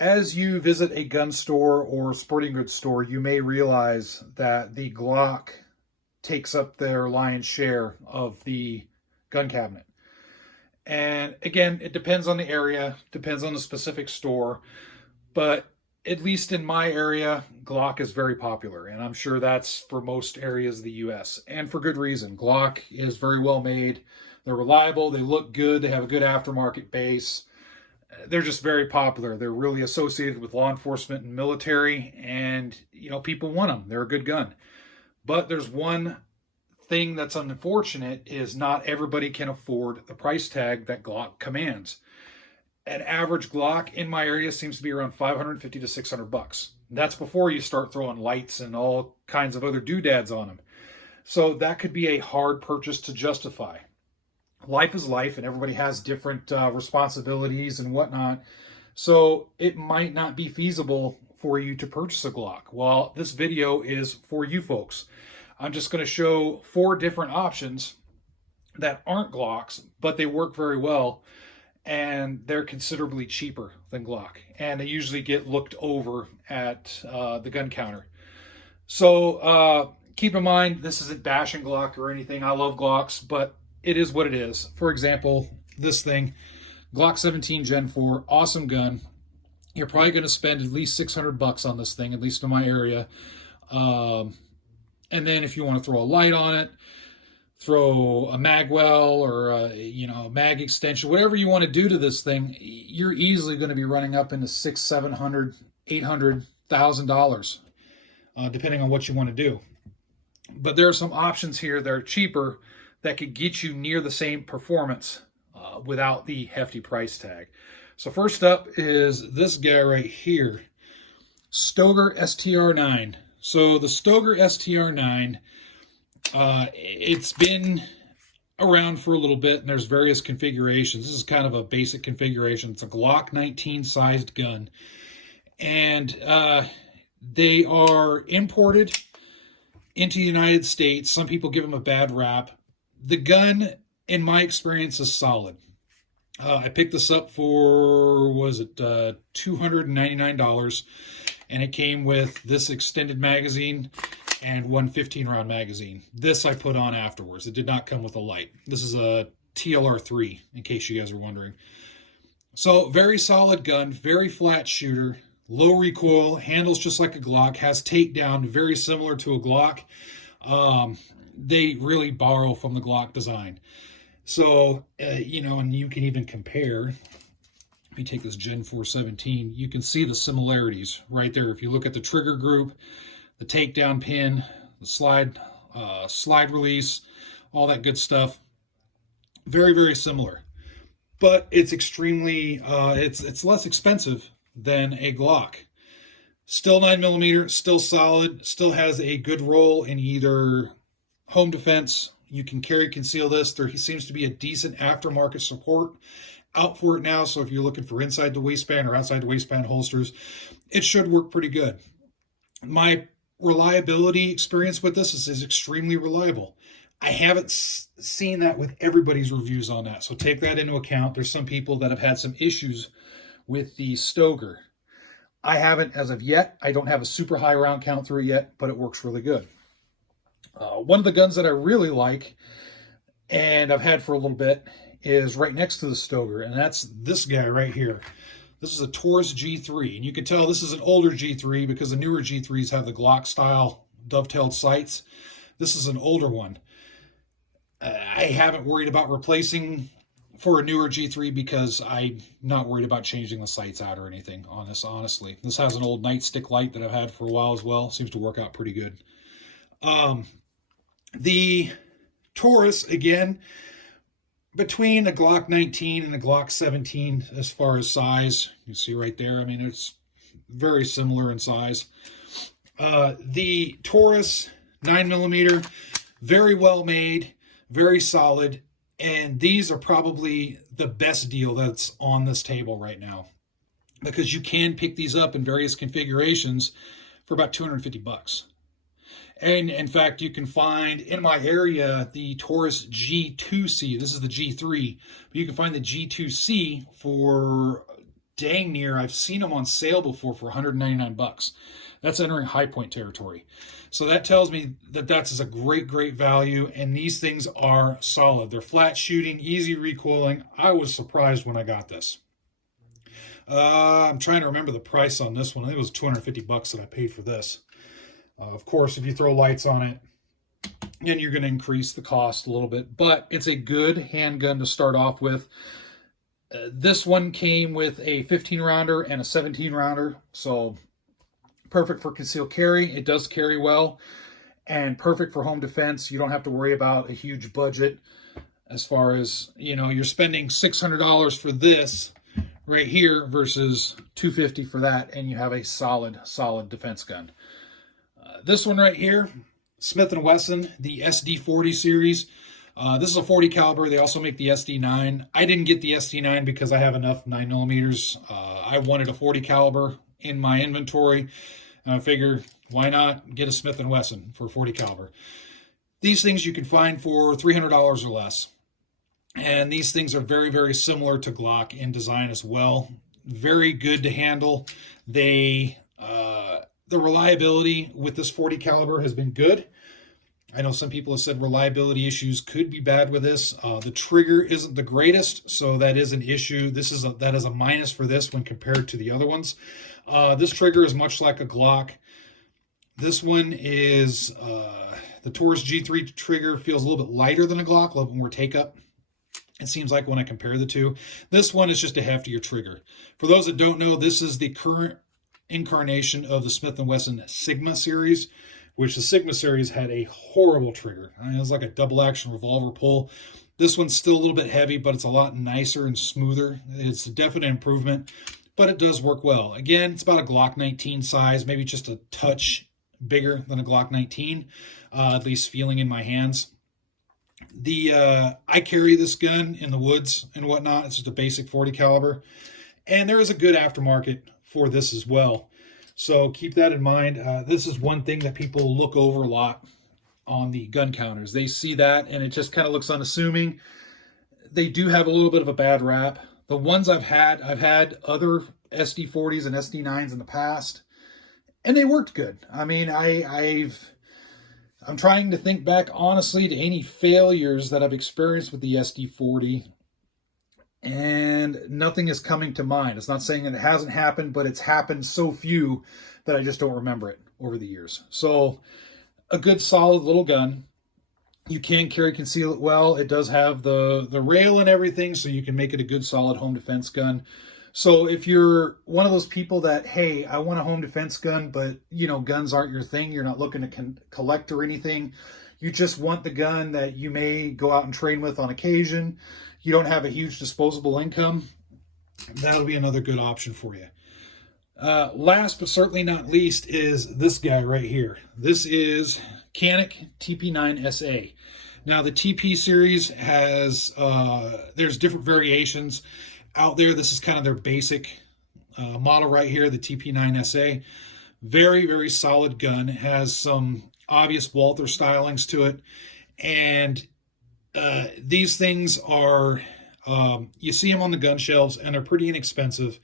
As you visit a gun store or sporting goods store, you may realize that the Glock takes up their lion's share of the gun cabinet. And again, it depends on the area, depends on the specific store, but at least in my area, Glock is very popular, and I'm sure that's for most areas of the US, and for good reason. Glock is very well made, they're reliable, they look good, they have a good aftermarket base. They're just very popular. They're really associated with law enforcement and military, and people want them. They're a good gun. But there's one thing that's unfortunate, is not everybody can afford the price tag that Glock commands. An average Glock in my area seems to be around $550 to $600. That's before you start throwing lights and all kinds of other doodads on them. So that could be a hard purchase to justify. Life is life, and everybody has different responsibilities and whatnot. So it might not be feasible for you to purchase a Glock. Well, this video is for you folks. I'm just going to show 4 different options that aren't Glocks, but they work very well, and they're considerably cheaper than Glock, and they usually get looked over at the gun counter. So keep in mind, this isn't bashing Glock or anything. I love Glocks, but it is what it is. For example, this thing, Glock 17 Gen 4, awesome gun. You're probably going to spend at least $600 on this thing, at least in my area. And then if you want to throw a light on it, throw a mag well or a mag extension, whatever you want to do to this thing, you're easily going to be running up into $600, $700, $800,000, depending on what you want to do. But there are some options here that are cheaper that could get you near the same performance without the hefty price tag. So first up is this guy right here, Stoeger STR-9. So the Stoeger STR-9, it's been around for a little bit, and there's various configurations. This is kind of a basic configuration. It's a Glock 19 sized gun, and they are imported into the United States. Some people give them a bad rap. The gun, in my experience, is solid. I picked this up for, $299, and it came with this extended magazine and one 15-round magazine. This I put on afterwards. It did not come with a light. This is a TLR3, in case you guys are wondering. So, very solid gun, very flat shooter, low recoil, handles just like a Glock, has takedown, very similar to a Glock. They really borrow from the Glock design. So, and you can even compare. If you take this Gen 4 17, you can see the similarities right there. If you look at the trigger group, the takedown pin, the slide release, all that good stuff, very, very similar. But it's extremely, it's less expensive than a Glock. Still 9mm, still solid, still has a good role in either home defense. You can carry conceal this. There seems to be a decent aftermarket support out for it now. So if you're looking for inside the waistband or outside the waistband holsters, it should work pretty good. My reliability experience with this is extremely reliable. I haven't seen that with everybody's reviews on that. So take that into account. There's some people that have had some issues with the Stoeger. I haven't as of yet. I don't have a super high round count through it yet, but it works really good. One of the guns that I really like, and I've had for a little bit, is right next to the Stoeger, and that's this guy right here. This is a Taurus G3, and you can tell this is an older G3 because the newer G3s have the Glock style dovetailed sights. This is an older one. I haven't worried about replacing for a newer G3 because I'm not worried about changing the sights out or anything on this, honestly. This has an old nightstick light that I've had for a while as well. Seems to work out pretty good. The Taurus, again, between a Glock 19 and a Glock 17 as far as size, you see right there, I mean, it's very similar in size. The Taurus 9mm, very well made, very solid, and these are probably the best deal that's on this table right now, because you can pick these up in various configurations for about $250. And in fact, you can find in my area the Taurus G2C. This is the G3, but you can find the G2C for dang near, I've seen them on sale before for 199 bucks. That's entering high point territory. So that tells me that that's a great, great value, and these things are solid. They're flat shooting, easy recoiling. I was surprised when I got this. I'm trying to remember the price on this one. I think it was 250 bucks that I paid for this. Of course, if you throw lights on it, then you're going to increase the cost a little bit, but it's a good handgun to start off with. This one came with a 15 rounder and a 17 rounder, so perfect for concealed carry. It does carry well, and perfect for home defense. You don't have to worry about a huge budget as far as, you know, you're spending $600 for this right here versus $250 for that, and you have a solid defense gun. This one right here, Smith & Wesson, the SD40 series. This is a 40 caliber. They also make the SD9. I didn't get the SD9 because I have enough 9mm. I wanted a 40 caliber in my inventory, and I figure, why not get a Smith & Wesson for 40 caliber? These things you can find for $300 or less. And these things are very, very similar to Glock in design as well. Very good to handle. The reliability with this 40 caliber has been good. I know some people have said reliability issues could be bad with this. The trigger isn't the greatest, so that is an issue. That is a minus for this when compared to the other ones. This trigger is much like a Glock. This one is the Taurus G3 trigger feels a little bit lighter than a Glock, a little bit more take up. It seems like when I compare the two. This one is just a heftier trigger. For those that don't know, this is the current incarnation of the Smith & Wesson Sigma series, which the Sigma series had a horrible trigger. It was like a double action revolver pull. This one's still a little bit heavy, but it's a lot nicer and smoother. It's a definite improvement, but it does work well. Again, it's about a Glock 19 size, maybe just a touch bigger than a Glock 19, at least feeling in my hands. I carry this gun in the woods and whatnot. It's just a basic 40 caliber, and there is a good aftermarket for this as well. So keep that in mind. This is one thing that people look over a lot on the gun counters. They see that and it just kind of looks unassuming. They do have a little bit of a bad rap. The ones I've had other SD40s and SD9s in the past, and they worked good. I mean, I'm trying to think back honestly to any failures that I've experienced with the SD40, and nothing is coming to mind. It's not saying that it hasn't happened, but it's happened so few that I just don't remember it over the years. So a good solid little gun. You can conceal it well. It does have the rail and everything, so you can make it a good solid home defense gun. So if you're one of those people that, hey, I want a home defense gun, but, you know, guns aren't your thing, you're not looking to collect or anything, you just want the gun that you may go out and train with on occasion, you don't have a huge disposable income, that'll be another good option for you. Last but certainly not least is this guy right here. This is Canik TP9SA. Now the TP series has, there's different variations out there. This is kind of their basic model right here, the TP9SA. Very, very solid gun. It has some obvious Walther stylings to it. And these things are, you see them on the gun shelves, and they're pretty inexpensive.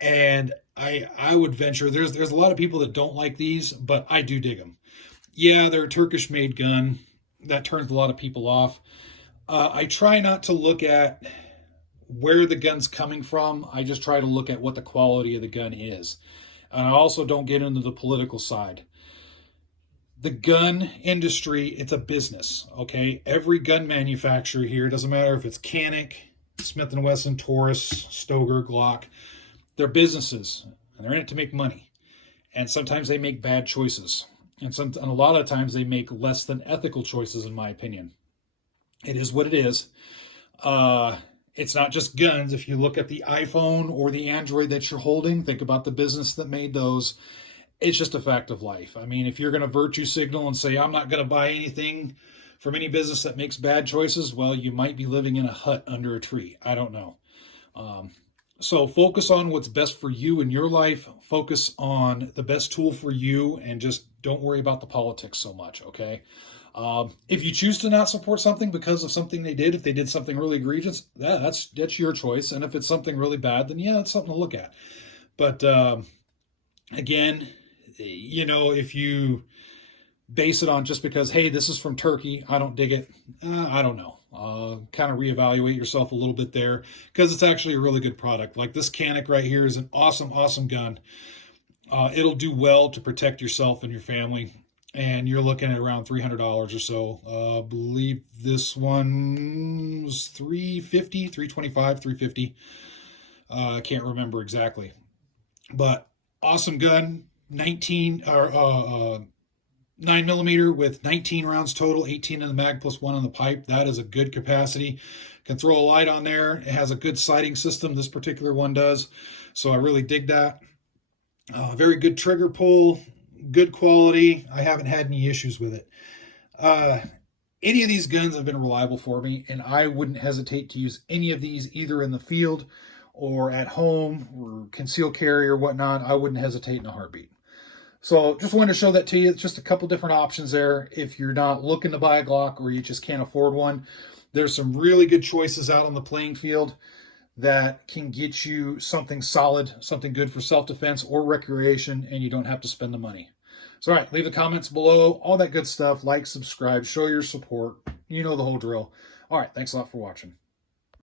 And I would venture, there's a lot of people that don't like these, but I do dig them. Yeah, they're a Turkish-made gun. That turns a lot of people off. I try not to look at where the gun's coming from. I just try to look at what the quality of the gun is. And I also don't get into the political side. The gun industry, it's a business, okay? Every gun manufacturer here, doesn't matter if it's Canik, Smith & Wesson, Taurus, Stoeger, Glock, they're businesses, and they're in it to make money. And sometimes they make bad choices. And a lot of times they make less than ethical choices, in my opinion. It is what it is. It's not just guns. If you look at the iPhone or the Android that you're holding, think about the business that made those. It's just a fact of life. I mean, if you're going to virtue signal and say, I'm not going to buy anything from any business that makes bad choices, well, you might be living in a hut under a tree. I don't know. So focus on what's best for you in your life. Focus on the best tool for you, and just don't worry about the politics so much, okay? If you choose to not support something because of something they did, if they did something really egregious, that's your choice. And if it's something really bad, then yeah, it's something to look at. But again, you know, if you base it on just because, hey, this is from Turkey, I don't dig it, I don't know. Kind of reevaluate yourself a little bit there, because it's actually a really good product. Like this Canik right here is an awesome, awesome gun. It'll do well to protect yourself and your family. And you're looking at around $300 or so. I believe this one was $350, $325, $350. I can't remember exactly. But awesome gun, 9mm with 19 rounds total, 18 in the mag plus 1 on the pipe. That is a good capacity. Can throw a light on there. It has a good sighting system. This particular one does. So I really dig that. Very good trigger pull, good quality. I haven't had any issues with it. Any of these guns have been reliable for me, and I wouldn't hesitate to use any of these either in the field or at home or concealed carry or whatnot. I wouldn't hesitate in a heartbeat. So just wanted to show that to you. It's just a couple different options there. If you're not looking to buy a Glock or you just can't afford one, there's some really good choices out on the playing field that can get you something solid, something good for self-defense or recreation, and you don't have to spend the money. So, all right, leave the comments below, all that good stuff. Like, subscribe, show your support. You know the whole drill. All right, thanks a lot for watching.